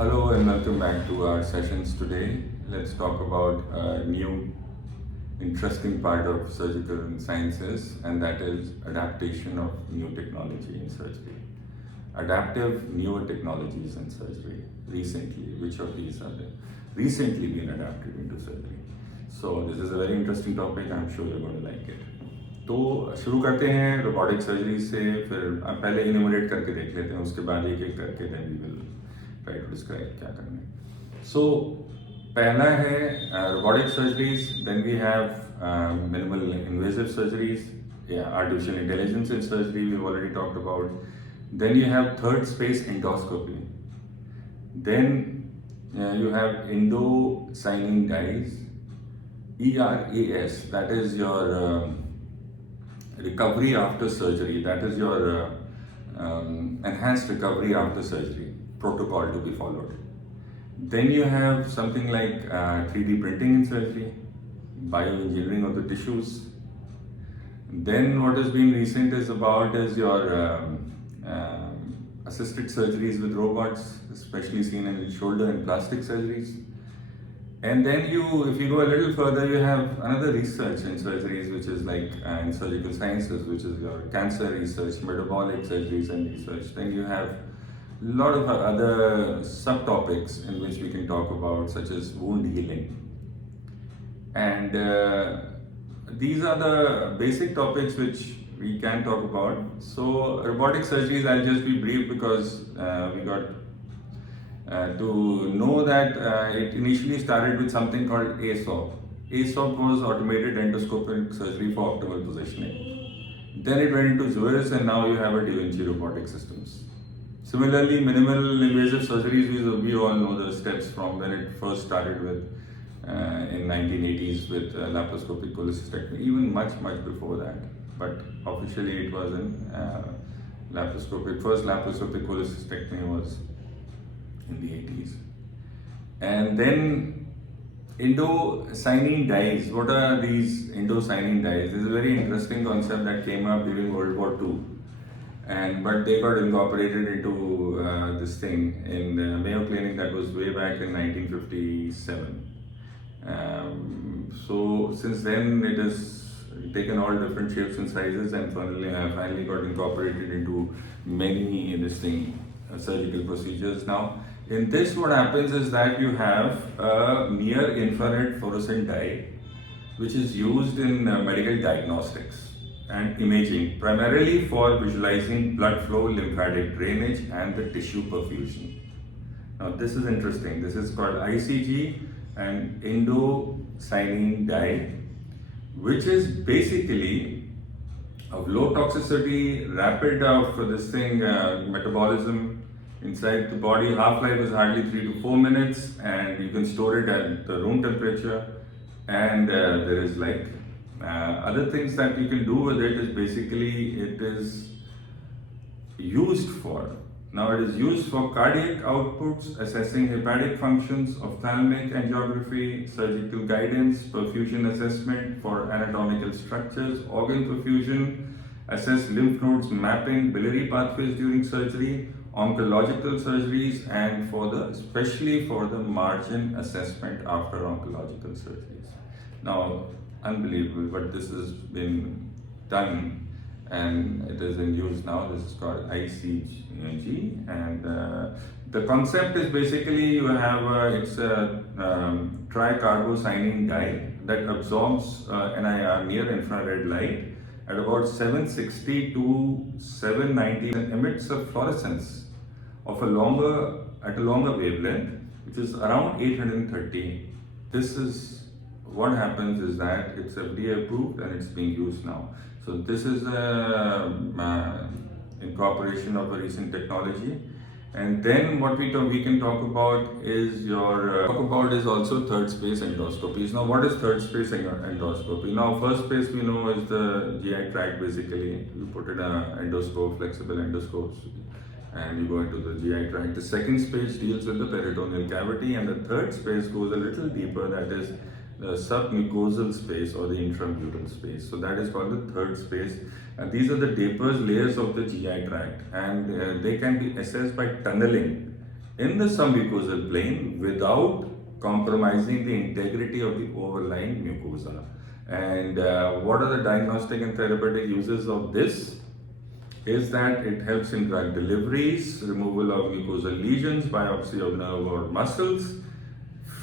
Hello and welcome back to our sessions today. Let's talk about a new interesting part of surgical sciences, and that is adaptation of new technology in surgery. Adaptive newer technologies in surgery. Recently, which of these have recently been adapted into surgery? So this is a very interesting topic. I'm sure you're going to like it. तो शुरू करते हैं robotic surgery से, फिर पहले enumerate करके देख लेते हैं, उसके बाद एक एक करके then we will try to describe क्या करना है. सो पहला है robotic surgeries, then we have minimal invasive surgeries, artificial intelligence in surgery we already talked about. Then you have third space endoscopy. Then you have indo cyanine dyes, ERAS, that is your recovery after surgery, that is your enhanced recovery after surgery protocol to be followed. Then you have something like 3D printing in surgery, bioengineering of the tissues. Then what has been recent is your assisted surgeries with robots, especially seen in shoulder and plastic surgeries. And then if you go a little further, you have another research in surgeries, which is like in surgical sciences, which is your cancer research, metabolic surgeries and research. Then you have a lot of other subtopics in which we can talk about, such as wound healing. And these are the basic topics which we can talk about. So robotic surgeries, I'll just be brief because we got to know that it initially started with something called AESOP. AESOP was automated endoscopic surgery for optimal positioning. Then it went into Zeus, and now you have a DaVinci robotic systems. Similarly, minimal invasive surgeries, we all know the steps from when it first started with in 1980s with laparoscopic cholecystectomy, even much before that. But officially it was in laparoscopic. First laparoscopic cholecystectomy was in the 80s. And then indo-cyanine dyes. What are these indo-cyanine dyes? This is a very interesting concept that came up during World War II. But they got incorporated into this thing in Mayo Clinic. That was way back in 1957. So since then it has taken all different shapes and sizes, and finally got incorporated into many surgical procedures. Now in this, what happens is that you have a near infrared fluorescent dye, which is used in medical diagnostics and imaging, primarily for visualizing blood flow, lymphatic drainage and the tissue perfusion. Now this is interesting. This is called ICG and indo-cyanine dye, which is basically of low toxicity, rapid metabolism inside the body. Half-life is hardly 3 to 4 minutes, and you can store it at the room temperature. And there is other things that you can do with it. Is basically it is used for. Now it is used for cardiac outputs, assessing hepatic functions, ophthalmic angiography, surgical guidance, perfusion assessment for anatomical structures, organ perfusion, assess lymph nodes mapping, biliary pathways during surgery, oncological surgeries, and especially for the margin assessment after oncological surgeries. Now, unbelievable, but this has been done and it is in use now. This is called ICG, and the concept is basically you have it's a tricarbocyanine dye that absorbs NIR, near infrared light, at about 760 to 790 and emits a fluorescence of a longer wavelength, which is around 830. This is what happens is that it's FDA approved and it's being used now. So this is incorporation of a recent technology. And then what we can talk about is also third space endoscopies. Now what is third space endoscopy? Now first space we know is the GI tract. Basically you put in an endoscope, flexible endoscopes, and you go into the GI tract. The second space deals with the peritoneal cavity, and the third space goes a little deeper, that is the submucosal space or the intramural space. So that is called the third space. And these are the deepest layers of the GI tract, and they can be assessed by tunneling in the submucosal plane without compromising the integrity of the overlying mucosa. And what are the diagnostic and therapeutic uses of this? Is that it helps in drug deliveries, removal of mucosal lesions, biopsy of nerve or muscles,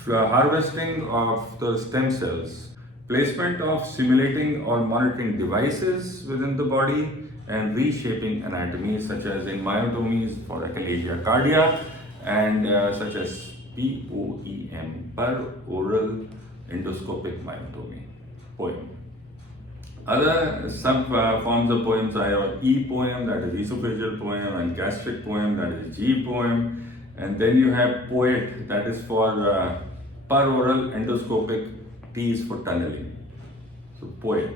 harvesting of the stem cells, placement of stimulating or monitoring devices within the body, and reshaping anatomy such as in myotomies for achalasia cardia and such as POEM, per oral endoscopic myotomy, POEM. Other sub forms of poems are E-poem, that is esophageal poem, and gastric poem, that is G-poem. And then you have poet, that is for per-oral endoscopic, T is for tunneling. So poet.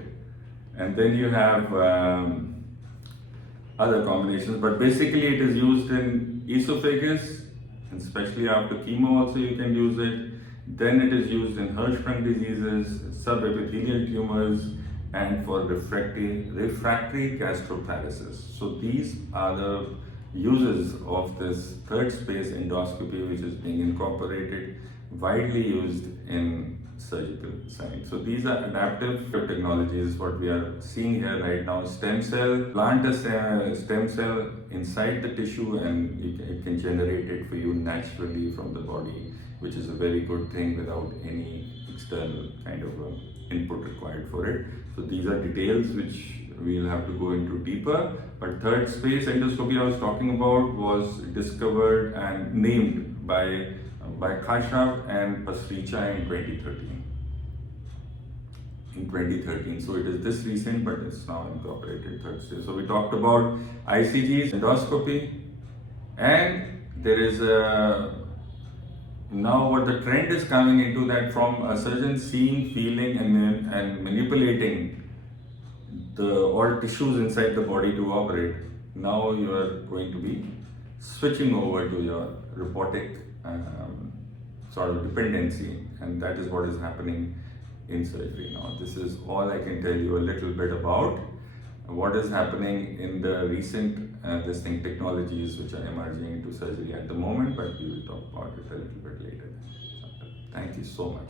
And then you have other combinations, but basically it is used in esophagus, and especially after chemo also you can use it. Then it is used in Hirschsprung diseases, subepithelial tumors, and for refractory gastroparesis. So these are the uses of this third space endoscopy, which is being incorporated, widely used in surgical science. So these are adaptive technologies. What we are seeing here right now, stem cell, plant a stem cell inside the tissue, and it can generate it for you naturally from the body, which is a very good thing without any external kind of input required for it. So these are details which we'll have to go into deeper. But third space endoscopy I was talking about was discovered and named by Khashav and Pasricha in 2013. So it is this recent, but it's now incorporated third stage. So we talked about ICGs, endoscopy, and there is now what the trend is coming into, that from a surgeon seeing, feeling, and manipulating all tissues inside the body to operate, now you are going to be switching over to your robotic sort of dependency, and that is what is happening in surgery now. This is all I can tell you a little bit about what is happening in the recent technologies which are emerging into surgery at the moment, but we will talk about it a little bit later. Thank you so much.